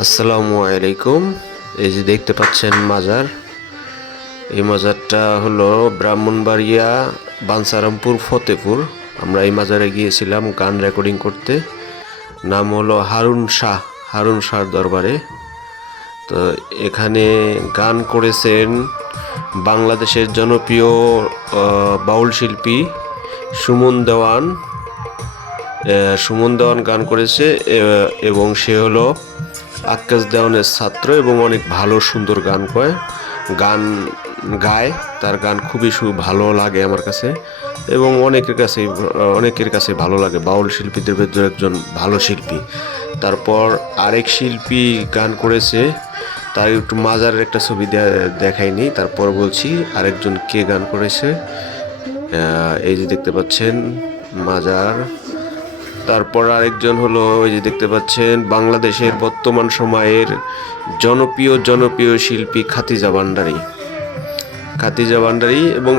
আসসালামু আলাইকুম। এই যে দেখতে পাচ্ছেন মাজার, এই মাজারটা হলো ব্রাহ্মণবাড়িয়া বাঞ্ছারামপুর ফতেপুর। আমরা এই মাজারে গিয়েছিলাম গান রেকর্ডিং করতে। নাম হলো হারুন শাহর দরবারে। তো এখানে গান করেছেন বাংলাদেশের জনপ্রিয় বাউল শিল্পী সুমন দেওয়ান। গান করেছে এবং সে হলো আক্কাস দেওয়ানের ছাত্র এবং অনেক ভালো সুন্দর গান গায়। তার গান খুবই ভালো লাগে আমার কাছে এবং অনেকের কাছে ভালো লাগে। বাউল শিল্পীদের ভেতরে একজন ভালো শিল্পী। তারপর আরেক শিল্পী গান করেছে, তার একটু মাজারের একটা ছবি দেখায়নি, তারপর বলছি আরেকজন কে গান করেছে। এই যে দেখতে পাচ্ছেন মাজার। তারপর আরেকজন হলো ওই যে দেখতে পাচ্ছেন বাংলাদেশের বর্তমান সময়ের জনপ্রিয় শিল্পী খাদিজা ভান্ডারী। এবং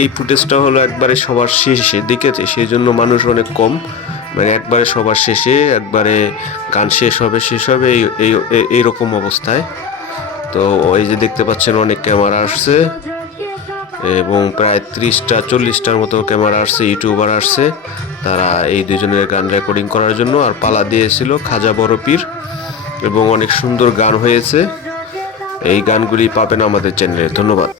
এই ফুটেজটা হলো একবারে সবার শেষে দিকেছে, সেই জন্য মানুষ অনেক কম, মানে একবারে সবার শেষে একবারে গান শেষ হবে এইরকম অবস্থায়। তো এই যে দেখতে পাচ্ছেন অনেক ক্যামেরা আসছে এবং প্রায় 30-40টার মতো ক্যামেরা আসছে, ইউটিউবার আসছে। তারা এই দুজনের গান রেকর্ডিং করার জন্য আর পালা দিয়েছিল খাজা বড় পীর, এবং অনেক সুন্দর গান হয়েছে। এই গানগুলি পাবেন আমাদের চ্যানেলে। ধন্যবাদ।